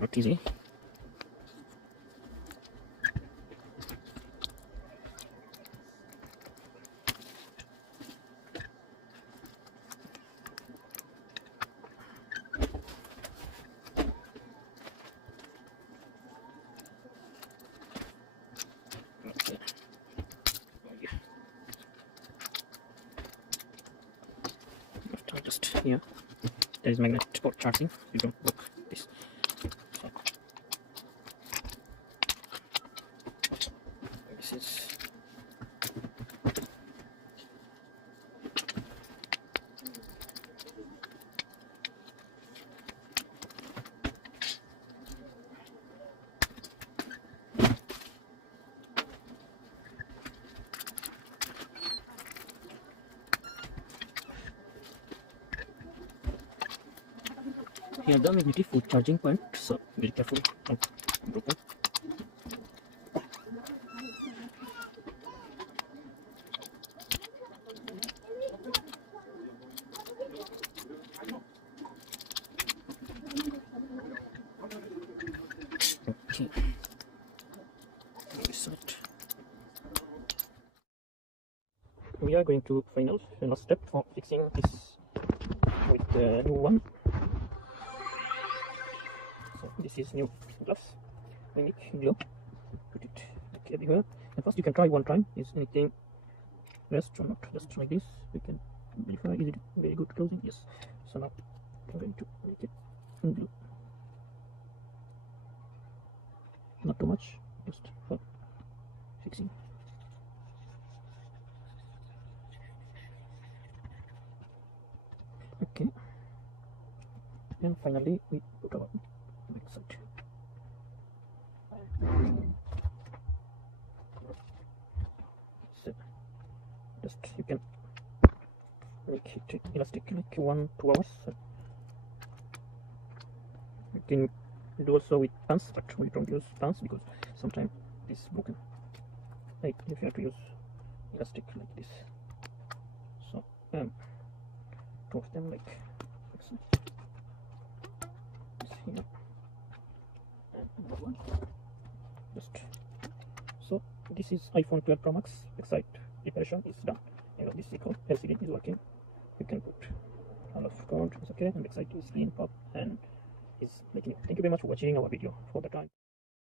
not easy. Just here there is magnet for charging. You don't look this. So, this is here the magnetic food charging point, so very careful, not broken. Okay, reset. We are going to final step for fixing this with the new one. So this is new gloves. We need glue. Put it like everywhere. And first you can try one time. Is anything rest or not? Just like this. We can verify. Is it very good closing? Yes. So now I'm going to make it in glue. Not too much, just for fixing. Okay. And finally we put our back side. So just you can make it elastic like 1-2 hours. So you can do also with pants, but we don't use pants because sometimes it's broken. Like if you have to use elastic like this. So two of them like so. This here and another one. Just so this is iPhone 12 Pro Max. Backside preparation is done. You know, this LCD is working. You can put all of code, it's okay, and backside is clean pop and is making it. Thank you very much for watching our video for the time.